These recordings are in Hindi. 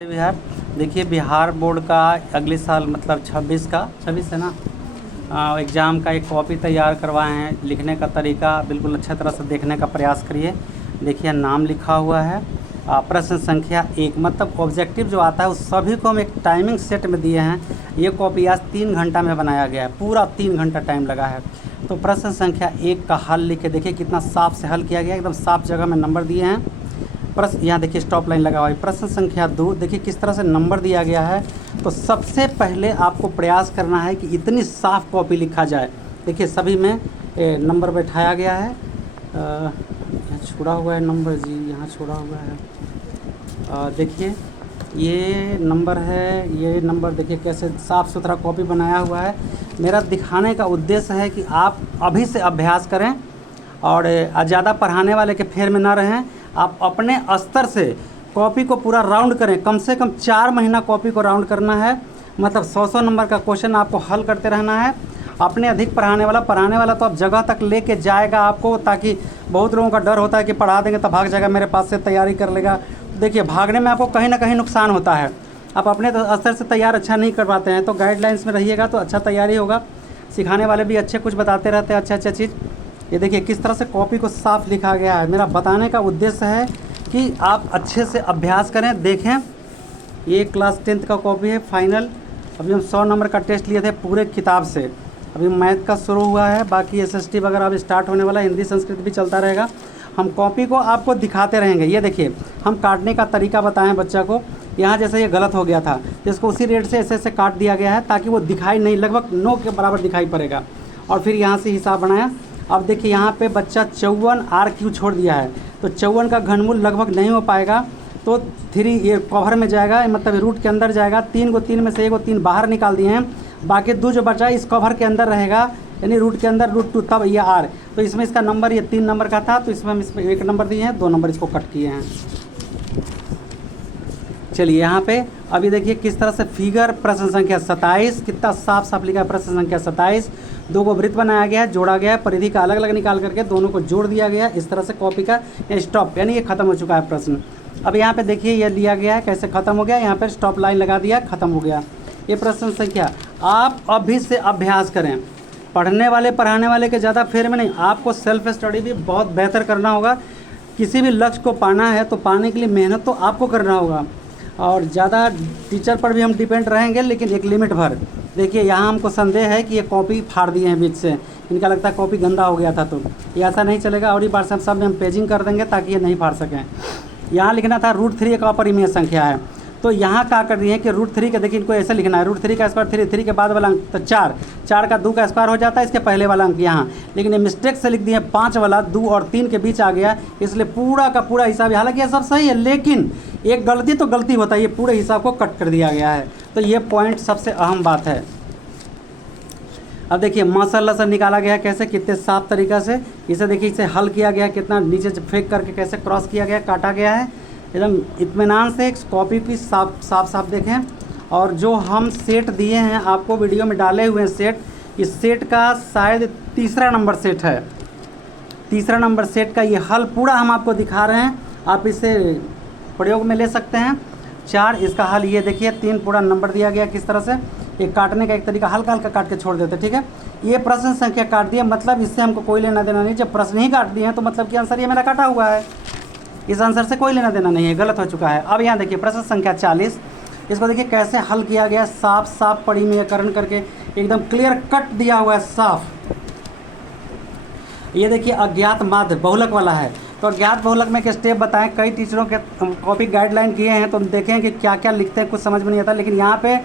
बिहार देखिए, बिहार बोर्ड का अगले साल मतलब 26 है ना, एग्ज़ाम का एक कॉपी तैयार करवाए हैं। लिखने का तरीका बिल्कुल अच्छे तरह से देखने का प्रयास करिए। देखिए नाम लिखा हुआ है, प्रश्न संख्या 1 मतलब ऑब्जेक्टिव जो आता है उस सभी को हम एक टाइमिंग सेट में दिए हैं। ये कॉपी आज 3 घंटा में बनाया गया है, पूरा 3 घंटा टाइम लगा है। तो प्रश्न संख्या 1 का हल लिख के देखिए कितना साफ से हल किया गया, एकदम साफ जगह में नंबर दिए हैं। प्रश्न यहाँ देखिए स्टॉप लाइन लगा हुआ है। प्रश्न संख्या 2 देखिए किस तरह से नंबर दिया गया है। तो सबसे पहले आपको प्रयास करना है कि इतनी साफ कॉपी लिखा जाए। देखिए सभी में नंबर बैठाया गया है। यहाँ छोड़ा हुआ है नंबर जी, यहाँ छोड़ा हुआ है। देखिए ये नंबर है, ये नंबर देखिए कैसे साफ़ सुथरा कॉपी बनाया हुआ है। मेरा दिखाने का उद्देश्य है कि आप अभी से अभ्यास करें और ज़्यादा पढ़ाने वाले के फेर में ना रहें। आप अपने स्तर से कॉपी को पूरा राउंड करें। कम से कम 4 महीना कॉपी को राउंड करना है, मतलब 100 नंबर का क्वेश्चन आपको हल करते रहना है। अपने अधिक पढ़ाने वाला तो अब जगह तक लेके जाएगा आपको, ताकि बहुत लोगों का डर होता है कि पढ़ा देंगे तो भाग जाएगा, मेरे पास से तैयारी कर लेगा। देखिए भागने में आपको कहीं ना कहीं नुकसान होता है। आप अपने स्तर से तैयार अच्छा नहीं कर पाते हैं, तो गाइडलाइंस में रहिएगा तो अच्छा तैयारी होगा। सिखाने वाले भी अच्छे कुछ बताते रहते हैं, अच्छा चीज़। ये देखिए किस तरह से कॉपी को साफ लिखा गया है। मेरा बताने का उद्देश्य है कि आप अच्छे से अभ्यास करें। देखें ये क्लास 10th का कॉपी है फाइनल। अभी हम 100 नंबर का टेस्ट लिए थे पूरे किताब से। अभी मैथ का शुरू हुआ है, बाकी SST वगैरह अभी स्टार्ट होने वाला है, हिंदी संस्कृत भी चलता रहेगा। हम कॉपी को आपको दिखाते रहेंगे। ये देखिए हम काटने का तरीका बताएं बच्चा को। यहाँ जैसे ये गलत हो गया था, जिसको उसी रेट से ऐसे काट दिया गया है ताकि वो दिखाई नहीं, लगभग 9 के बराबर दिखाई पड़ेगा। और फिर यहाँ से हिसाब बनाया। अब देखिए यहाँ पे बच्चा 54 RQ छोड़ दिया है, तो 54 का घनमूल लगभग नहीं हो पाएगा। तो 3 ये कवर में जाएगा, मतलब रूट के अंदर जाएगा। 3 को 3 में से 1 को 3 बाहर निकाल दिए हैं, बाकी 2 जो बचा इस कवर के अंदर रहेगा, यानी रूट के अंदर √2, तब ये R। तो इसमें इसका नंबर ये 3 नंबर का था, तो इसमें हम इसमें 1 नंबर दिए हैं, 2 नंबर इसको कट किए हैं। चलिए यहाँ पे अभी देखिए किस तरह से फिगर प्रश्न संख्या 27 कितना साफ साफ लिखा है। प्रश्न संख्या 27 2 को वृत्त बनाया गया है, जोड़ा गया है, परिधि का अलग अलग निकाल करके दोनों को जोड़ दिया गया। इस तरह से कॉपी का स्टॉप, यानी ये खत्म हो चुका है प्रश्न। अब यहाँ पे देखिए ये लिया गया है, कैसे खत्म हो गया, यहाँ पर स्टॉप लाइन लगा दिया, खत्म हो गया ये प्रश्न संख्या। आप अभी से अभ्यास करें। पढ़ने वाले पढ़ाने वाले के ज़्यादा फेर में नहीं, आपको सेल्फ स्टडी भी बहुत बेहतर करना होगा। किसी भी लक्ष्य को पाना है तो पाने के लिए मेहनत तो आपको करना होगा, और ज़्यादा टीचर पर भी हम डिपेंड रहेंगे, लेकिन एक लिमिट भर। देखिए यहाँ हमको संदेह है कि ये कॉपी फाड़ दिए हैं बीच से, इनका लगता है कॉपी गंदा हो गया था। तो ये ऐसा नहीं चलेगा, और ये बार सब में हम पेजिंग कर देंगे ताकि ये नहीं फाड़ सकें। यहाँ लिखना था √3 एक अपरिमेय संख्या है, तो यहाँ क्या कर दिए हैं कि √3 का देखिए इनको ऐसे लिखना है, √3 का स्क्वायर 3 के बाद वाला अंक तो 4 का 2 का स्क्वायर हो जाता है, इसके पहले वाला अंक यहाँ। लेकिन ये मिस्टेक से लिख दिए 5 वाला 2 और 3 के बीच आ गया, इसलिए पूरा का पूरा हिसाब, हालांकि ये सब सही है लेकिन एक गलती तो गलती होता है, ये पूरे हिसाब को कट कर दिया गया है। तो ये पॉइंट सबसे अहम बात है। अब देखिए माशाल्लाह से निकाला गया कैसे, कितने साफ तरीक़ा से। इसे देखिए इसे हल किया गया, कितना नीचे से फेंक करके कैसे क्रॉस किया गया, काटा गया है एकदम इत्मीनान से। कॉपी भी साफ देखें। और जो हम सेट दिए हैं आपको वीडियो में डाले हुए हैं सेट, इस सेट का शायद 3रा नंबर सेट है। 3रा नंबर सेट का ये हल पूरा हम आपको दिखा रहे हैं, आप इसे प्रयोग में ले सकते हैं। 4 इसका हल ये देखिए, 3 पूरा नंबर दिया गया किस तरह से। एक काटने का एक तरीका, हल्का हल्का काट के छोड़ देते, ठीक है। ये प्रश्न संख्या काट दिया, मतलब इससे हमको कोई लेना देना नहीं। जब प्रश्न ही काट दिए हैं तो मतलब कि आंसर ये मेरा काटा हुआ है, इस आंसर से कोई लेना देना नहीं है, गलत हो चुका है। अब यहाँ देखिए प्रश्न संख्या 40, इसको देखिए कैसे हल किया गया, साफ परिमेयकरण करके एकदम क्लियर कट दिया हुआ है साफ। ये देखिए अज्ञात माध्य बहुलक वाला है, तो अज्ञात बहुलक में एक स्टेप बताएं। कई टीचरों के कॉपी गाइडलाइन किए हैं, तो हम देखें कि क्या क्या लिखते हैं, कुछ समझ में नहीं आता। लेकिन यहाँ पे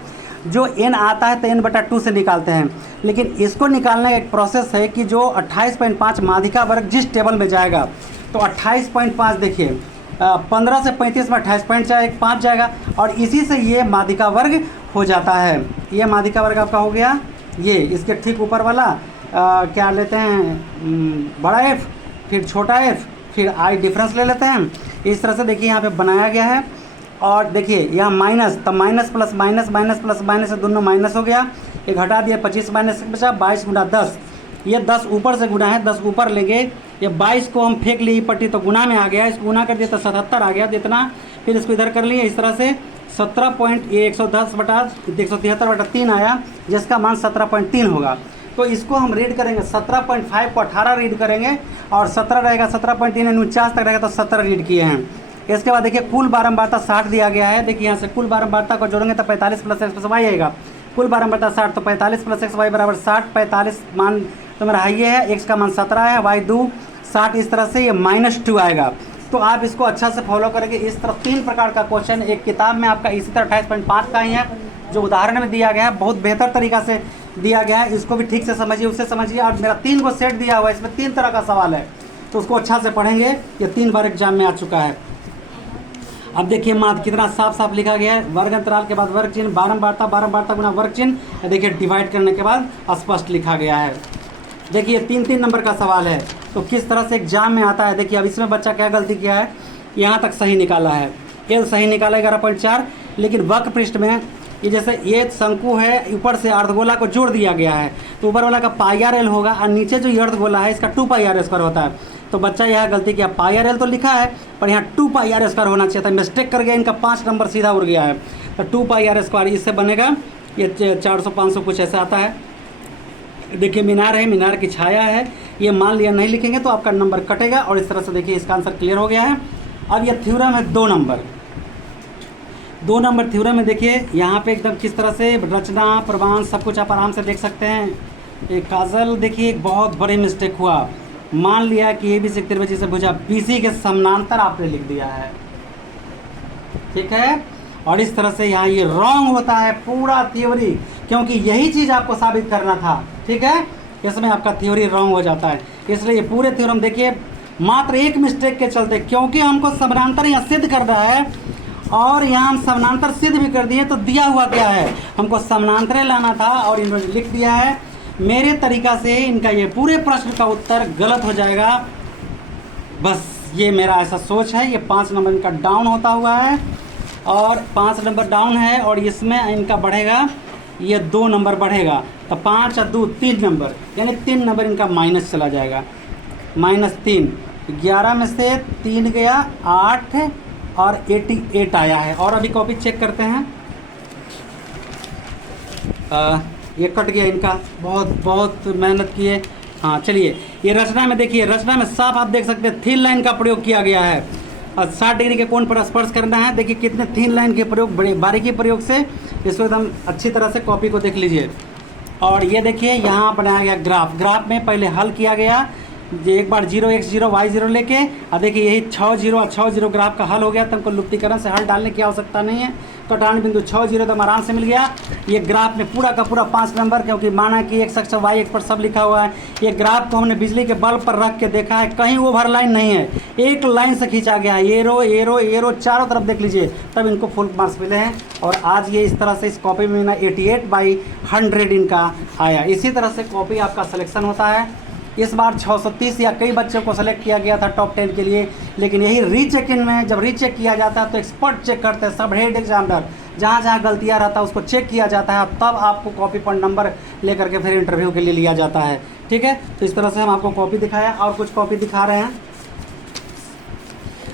जो n आता है तो n/2 से निकालते हैं, लेकिन इसको निकालने का एक प्रोसेस है कि जो 28.5 माध्यिका वर्ग जिस टेबल में जाएगा, तो 28.5 देखिए 15 से 35 में 28.5 जाएगा, और इसी से ये माध्यिका वर्ग हो जाता है। ये माध्यिका वर्ग आपका हो गया। ये इसके ठीक ऊपर वाला क्या लेते हैं, बड़ा F, फिर छोटा f, फिर I डिफरेंस ले लेते हैं। इस तरह से देखिए यहाँ पे बनाया गया है। और देखिए यहाँ माइनस, तब minus plus minus minus plus minus से दोनों माइनस हो गया, ये घटा दिया, 25 माइनस बचा 22 गुना 10। ये 10 ऊपर से गुना है, 10 ऊपर लेंगे, ये 22 को हम फेंक लिए पट्टी तो गुना में आ गया, इसको गुना कर दिया तो 77 आ गया जितना, फिर इसको इधर कर लिए। इस तरह से 110/173 आया, जिसका मान 17.3 होगा। तो इसको हम रीड करेंगे 17.5 को 18 रीड करेंगे और 17 रहेगा 17.3 यानी 49 तक रहेगा तो 17 रीड किए हैं। इसके बाद देखिए कुल बारंबारता 60 दिया गया है। देखिए यहाँ से कुल बारंबारता को जोड़ेंगे तो 45 + x + y आएगा। कुल बारंबारता 60 तो 45 + x y बराबर 60। 45 मान तो मेरा हाई है, x का मान 17 है, y 2 60, इस तरह से ये -2 आएगा। तो आप इसको अच्छा से फॉलो करेंगे। इस तरह 3 प्रकार का क्वेश्चन एक किताब में आपका इसी तरह 28.5 का ही है, जो उदाहरण में दिया गया है, बहुत बेहतर तरीका से दिया गया है। इसको भी ठीक से समझिए, उससे समझिए। और मेरा 3 को सेट दिया हुआ है, इसमें 3 तरह का सवाल है, तो उसको अच्छा से पढ़ेंगे। ये 3 बार एग्जाम में आ चुका है। अब देखिए मात्र कितना साफ साफ लिखा गया है। वर्ग अंतराल के बाद वर्ग चिन्ह, बारंबारता गुना वर्ग चिन्ह, देखिए डिवाइड करने के बाद स्पष्ट लिखा गया है। देखिए 3-3 नंबर का सवाल है, तो किस तरह से एग्जाम में आता है। देखिए अब इसमें बच्चा क्या गलती किया है, यहाँ तक सही निकाला है, एल सही निकाला 11.4, लेकिन वक्र पृष्ठ में ये जैसे ये शंकु है, ऊपर से अर्धगोला को जोड़ दिया गया है, तो ऊपर वाला का πr/l होगा और नीचे जो ये अर्धगोला है इसका 2πr² होता है। तो बच्चा यहाँ गलती किया, πr/l तो लिखा है पर यहाँ 2πr² होना चाहिए था, मिस्टेक कर गया, इनका 5 नंबर सीधा उड़ गया है। तो 2πr², इससे बनेगा ये 400-500 कुछ ऐसा आता है। देखिए मीनार है, मीनार की छाया है, ये मान लिया, नहीं लिखेंगे तो आपका नंबर कटेगा। और इस तरह से देखिए इसका आंसर क्लियर हो गया है। अब ये थ्योरम है 2 नंबर थ्योरम में देखिए यहाँ पे एकदम किस तरह से रचना प्रमाण सब कुछ आप आराम से देख सकते हैं। एक काजल देखिए एक बहुत बड़ी मिस्टेक हुआ, मान लिया कि ABC एक त्रिभुज से भुजा BC के समानांतर आपने लिख दिया है, ठीक है। और इस तरह से यहाँ ये रॉन्ग होता है पूरा थ्योरी, क्योंकि यही चीज़ आपको साबित करना था, ठीक है। इसमें आपका थ्योरी रॉन्ग हो जाता है, इसलिए ये पूरे थ्योरम देखिए मात्र एक मिस्टेक के चलते, क्योंकि हमको समानांतर यहाँ सिद्ध करना है और यहाँ हम समानांतर सिद्ध भी कर दिए, तो दिया हुआ क्या है, हमको समानांतर लाना था और इन्होंने लिख दिया है। मेरे तरीका से इनका ये पूरे प्रश्न का उत्तर गलत हो जाएगा, बस ये मेरा ऐसा सोच है। ये 5 नंबर इनका डाउन होता हुआ है और 5 नंबर डाउन है, और इसमें इनका बढ़ेगा, ये 2 नंबर बढ़ेगा, तो 5 और 2 3 नंबर, यानी 3 नंबर इनका माइनस चला जाएगा, -3। 11 में से 3 गया 8 और 88 आया है। और अभी कॉपी चेक करते हैं, ये कट गया इनका, बहुत मेहनत किए। हाँ चलिए, ये रचना में देखिए, रचना में साफ आप देख सकते हैं थिन लाइन का प्रयोग किया गया है और 60 डिग्री के कोण पर स्पर्श करना है। देखिए कितने थिन लाइन के प्रयोग, बड़े बारीकी प्रयोग से इसको एकदम अच्छी तरह से कॉपी को देख लीजिए। और ये देखिए यहाँ बनाया गया ग्राफ में पहले हल किया गया, एक बार 0x0 y0 लेके, और देखिए यही 6-0 और 6-0 ग्राफ का हल हो गया। तो हमको लुप्तीकरण से हल डालने की आवश्यकता नहीं है, कटान बिंदु 6-0 तो आराम से मिल गया। ये ग्राफ में पूरा का पूरा 5 नंबर, क्योंकि माना कि x अक्ष y अक्ष पर सब लिखा हुआ है। ये ग्राफ को हमने बिजली के बल्ब पर रख के देखा है, कहीं ओवर लाइन नहीं है, एक लाइन से खींचा गया है, एरो चारों तरफ देख लीजिए, तब इनको फुल मार्क्स मिले हैं। और आज ये इस तरह से इस कॉपी में ना 88/100 इनका आया। इसी तरह से कॉपी आपका सिलेक्शन होता है। इस बार 630 या कई बच्चों को सेलेक्ट किया गया था टॉप 10 के लिए, लेकिन यही रीचेक इन में जब रीचेक किया जाता है तो एक्सपर्ट चेक करते हैं, सब हेड एग्जामिनर, जहाँ जहाँ गलतियाँ रहता है उसको चेक किया जाता है, तब आपको कॉपी पर नंबर लेकर के फिर इंटरव्यू के लिए लिया जाता है, ठीक है। तो इस तरह से हम आपको कॉपी दिखाया, और कुछ कॉपी दिखा रहे हैं।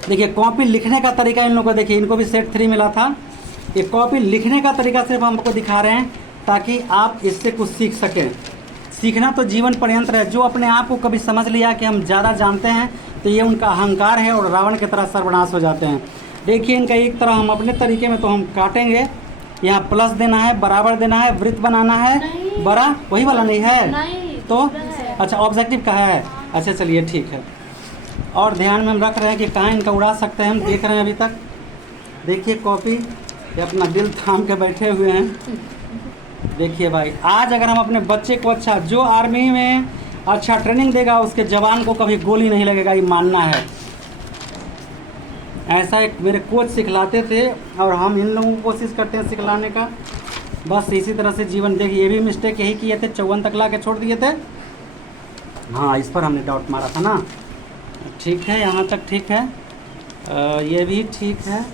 देखिए कॉपी लिखने का तरीका इन लोगों को देखिए, इनको भी सेट 3 मिला था। ये कॉपी लिखने का तरीका सिर्फ हम आपको दिखा रहे हैं ताकि आप इससे कुछ सीख सकें। सीखना तो जीवन पर्यंत है। जो अपने आप को कभी समझ लिया कि हम ज़्यादा जानते हैं, तो ये उनका अहंकार है और रावण की तरह सर्वनाश हो जाते हैं। देखिए इनका एक तरह हम अपने तरीके में तो हम काटेंगे, यहाँ प्लस देना है, बराबर देना है, वृत्त बनाना है, बड़ा वही वाला नहीं है तो अच्छा ऑब्जेक्टिव कहा है, अच्छा चलिए ठीक है। और ध्यान में हम रख रहे हैं कि कहाँ इनका उड़ा सकते हैं, हम देख रहे हैं अभी तक। देखिए कॉपी ये अपना दिल थाम के बैठे हुए हैं। देखिए भाई, आज अगर हम अपने बच्चे को अच्छा, जो आर्मी में अच्छा ट्रेनिंग देगा उसके जवान को कभी गोली नहीं लगेगा, ये मानना है। ऐसा एक मेरे कोच सिखलाते थे और हम इन लोगों को कोशिश करते हैं सिखलाने का। बस इसी तरह से जीवन। देखिए ये भी मिस्टेक यही किए थे, 54 तक ला के छोड़ दिए थे। हाँ इस पर हमने डाउट मारा था ना, ठीक है, यहाँ तक ठीक है। ये भी ठीक है,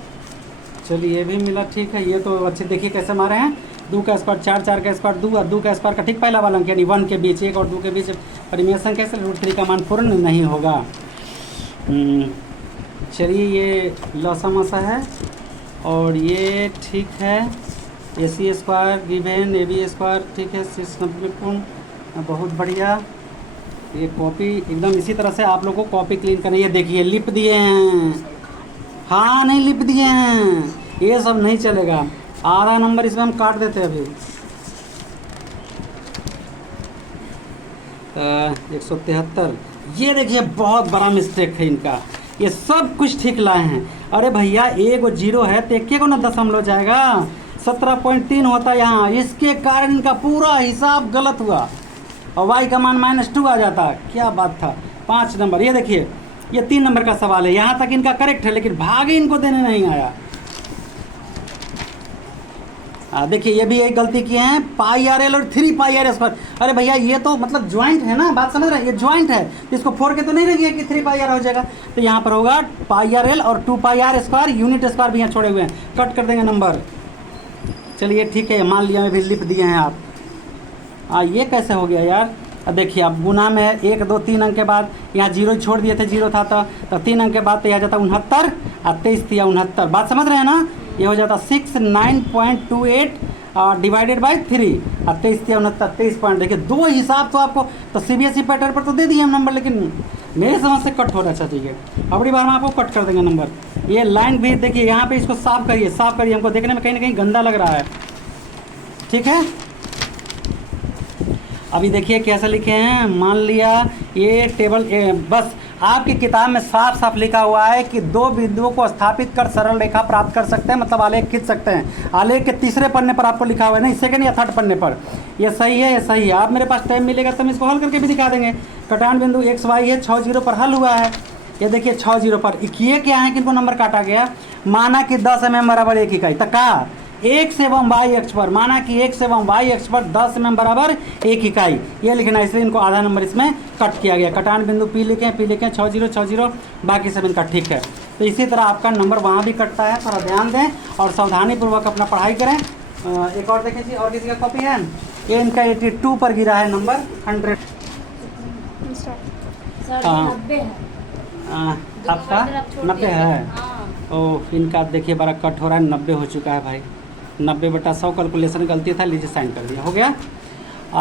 चलिए ये भी मिला ठीक है। ये तो अच्छे देखिए कैसे मारे हैं, 2 का स्क्वायर 4, 4 का स्क्वायर 2 और 2 का स्क्वायर का ठीक पहला वाला अंक, यानी 1 के बीच 1 और 2 के बीच परिमेय कैसे √3 का मान पूर्ण नहीं होगा। चलिए ये लौसा मसा है, और ये ठीक है, A C square given, A B square ठीक है, 690 बहुत बढ़िया। ये कॉपी एकदम इसी तरह से आप लोग को कॉपी क्लीन करनी है। देखिए लिप दिए हैं, हाँ नहीं लिप दिए हैं, ये सब नहीं चलेगा। आधा नंबर इसमें हम काट देते हैं अभी। 173। ये देखिए बहुत बड़ा मिस्टेक है इनका, ये सब कुछ ठीक लाए हैं। अरे भैया एक 0 है तो एक को ना दशमलव जाएगा, 17.3 होता है यहाँ, इसके कारण इनका पूरा हिसाब गलत हुआ और y का मान -2 आ जाता। क्या बात था। 5 नंबर, ये देखिए ये 3 नंबर का सवाल है, यहाँ तक इनका करेक्ट है लेकिन भाग ही इनको देने नहीं आया। देखिए ये भी एक गलती की है, πr/l और 3πr पर। अरे भैया ये तो मतलब ज्वाइंट है ना, बात समझ रहे हैं, ये ज्वाइंट है तो इसको 4 के तो नहीं रखिए कि 3πr हो जाएगा, तो यहाँ पर होगा πr/l और 2πr², यूनिट स्क्वायर भी यहाँ छोड़े हुए हैं, कट कर देंगे नंबर। चलिए ठीक है, मान लिया मैं भी लिप दिए हैं आप। ये कैसे हो गया यार। अब देखिए अब गुना में है 1 2 3 अंक के बाद यहाँ 0 छोड़ दिए थे, 0 था तो 3 अंक के बाद तो यह जाता 69 और 23 दिया 69। बात समझ रहे हैं ना, ये हो जाता 69.28 डिवाइडेड बाई 3 और 23 दिया 69, 23 पॉइंट। देखिए दो हिसाब तो आपको तो CBSE पैटर्न पर तो दे दिए हम नंबर, लेकिन मेरे समझ से कट हो रहा है। ठीक है अगली बार हम आपको कट कर देंगे नंबर। ये लाइन भी देखिए यहाँ पे, इसको साफ करिए, साफ करिए, हमको देखने में कहीं ना कहीं गंदा लग रहा है। ठीक है अभी देखिए कैसे लिखे हैं, मान लिया ये टेबल बस आपकी किताब में साफ साफ लिखा हुआ है कि 2 बिंदुओं को स्थापित कर सरल रेखा प्राप्त कर सकते हैं, मतलब आलेख खींच सकते हैं। आलेख के तीसरे पन्ने पर आपको लिखा हुआ है, नहीं सेकंड या थर्ड पन्ने पर। ये सही है, ये सही है। आप मेरे पास टाइम मिलेगा तो हम इसको हल करके भी दिखा देंगे। कटान बिंदु x y है, 60 पर हल हुआ है। ये देखिए 60 पर ये क्या है कि इनको नंबर काटा गया, माना कि 10 mm बराबर 1 इकाई तका x एवं y अक्ष पर, माना कि x एवं y अक्ष पर 10 mm बराबर 1 इकाई, ये लिखना, इसलिए इनको आधा नंबर इसमें कट किया गया। कटान बिंदु P लिखें, 60 60, बाकी सब इनका ठीक है। तो इसी तरह आपका नंबर वहाँ भी कटता है, थोड़ा ध्यान दें और सावधानी पूर्वक अपना पढ़ाई करें। एक और देखें जी, और किसी का कॉपी है, ये इनका 82 पर गिरा है नंबर 100। आपका 90 है। ओह इनका देखिए बड़ा कट हो रहा है, 90 हो चुका है भाई, 90/100 कैलकुलेशन गलती था, लीजिए साइन कर दिया, हो गया।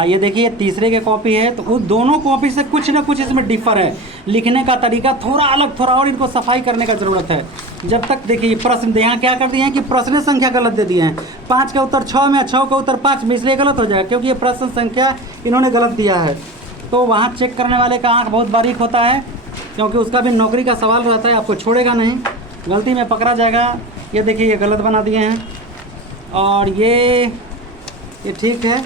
ये देखिए तीसरे के कॉपी है, तो उस दोनों कॉपी से कुछ ना कुछ इसमें डिफर है, लिखने का तरीका थोड़ा अलग, थोड़ा और इनको सफाई करने का ज़रूरत है। जब तक देखिए प्रश्न यहाँ क्या कर दिए हैं कि प्रश्न संख्या गलत दे दिए हैं, 5 का उत्तर 6 में, 6 का उत्तर 5 में, इसलिए गलत हो जाएगा क्योंकि ये प्रश्न संख्या इन्होंने गलत दिया है। तो वहाँ चेक करने वाले का आँख बहुत बारीक होता है, क्योंकि उसका भी नौकरी का सवाल रहता है, आपको छोड़ेगा नहीं, गलती में पकड़ा जाएगा। ये देखिए ये गलत बना दिए हैं। और ये ठीक है,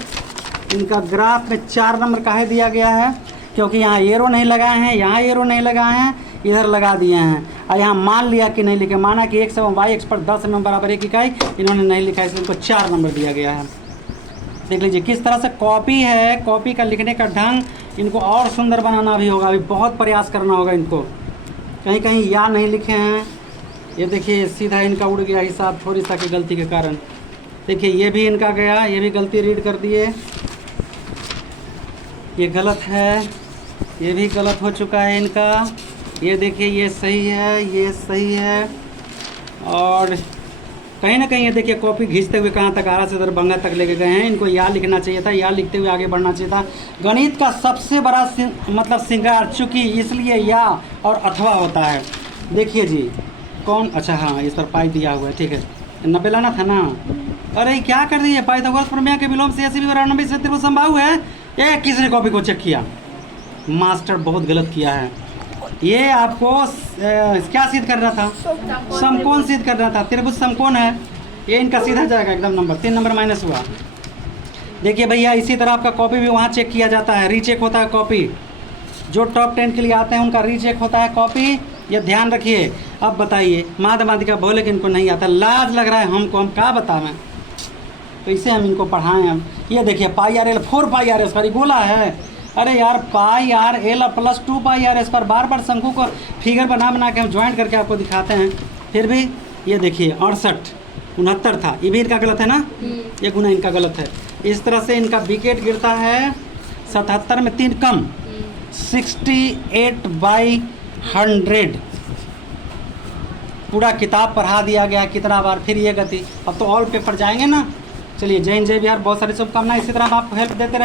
इनका ग्राफ में 4 नंबर काहे दिया गया है, क्योंकि यहाँ एरो नहीं लगाए हैं, यहाँ एरो नहीं लगाए हैं, इधर लगा दिए हैं। और यहाँ मान लिया कि नहीं लिखे, माना कि x एवं y अक्ष पर 10 mm बराबर 1 इकाई, इन्होंने नहीं लिखा, इसलिए इनको 4 नंबर दिया गया है। देख लीजिए किस तरह से कॉपी है, कॉपी का लिखने का ढंग इनको और सुंदर बनाना भी होगा, अभी बहुत प्रयास करना होगा इनको। कहीं कहीं या नहीं लिखे हैं, ये देखिए सीधा इनका उड़ गया हिसाब थोड़ी सा की गलती के कारण। देखिए ये भी इनका गया, ये भी गलती रीड कर दिए, ये गलत है, ये भी गलत हो चुका है इनका। ये देखिए ये सही है, ये सही है। और कहीं ना कहीं ये देखिए कॉपी घींचते हुए कहाँ तक, आरा से दरभंगा तक लेके गए हैं। इनको या लिखना चाहिए था, या लिखते हुए आगे बढ़ना चाहिए था। गणित का सबसे बड़ा मतलब श्रृंगार चूँकि इसलिए या और अथवा होता है। देखिए जी कौन, अच्छा हाँ इस पर पाई दिया हुआ है, ठीक है, 90 लाना था ना। अरे क्या कर दिए, पाइथागोरस प्रमेय के विलोम से ऐसे भी 90 से त्रिभुज संभाव्य है। ये किसने कॉपी को चेक किया, मास्टर बहुत गलत किया है। ये आपको क्या सिद्ध करना था, समकोण सिद्ध करना था, त्रिभुज समकोण है, ये इनका सीधा जाएगा एकदम नंबर, 3 नंबर माइनस हुआ। देखिए भैया इसी तरह आपका कॉपी भी वहाँ चेक किया जाता है, रीचेक होता है कॉपी, जो टॉप 10 के लिए आते हैं उनका रीचेक होता है कॉपी, ये ध्यान रखिए। अब बताइए माध्यमातिका बोले कि इनको नहीं आता, लाज लग रहा है हमको, हम क्या बताएं, तो इसे हम इनको पढ़ाएं। हम ये देखिए πr/l 4πr स्क्वायर गोला है। अरे यार πr/l + 2πr स्क्वायर, बार बार शंकु को फिगर बना बना के हम ज्वाइंट करके आपको दिखाते हैं, फिर भी ये देखिए 68 69 था, ये भी इनका गलत है ना, ये गुना इनका गलत है। इस तरह से इनका विकेट गिरता है 77 में 3 कम, 68/100। पूरा किताब पढ़ा दिया गया कितना बार, फिर ये गति। अब तो ऑल पेपर जाएंगे ना। चलिए, जय हिंद जय बिहार, बहुत सारी शुभकामनाएं। इसी तरह हम आपको हेल्प देते रहे।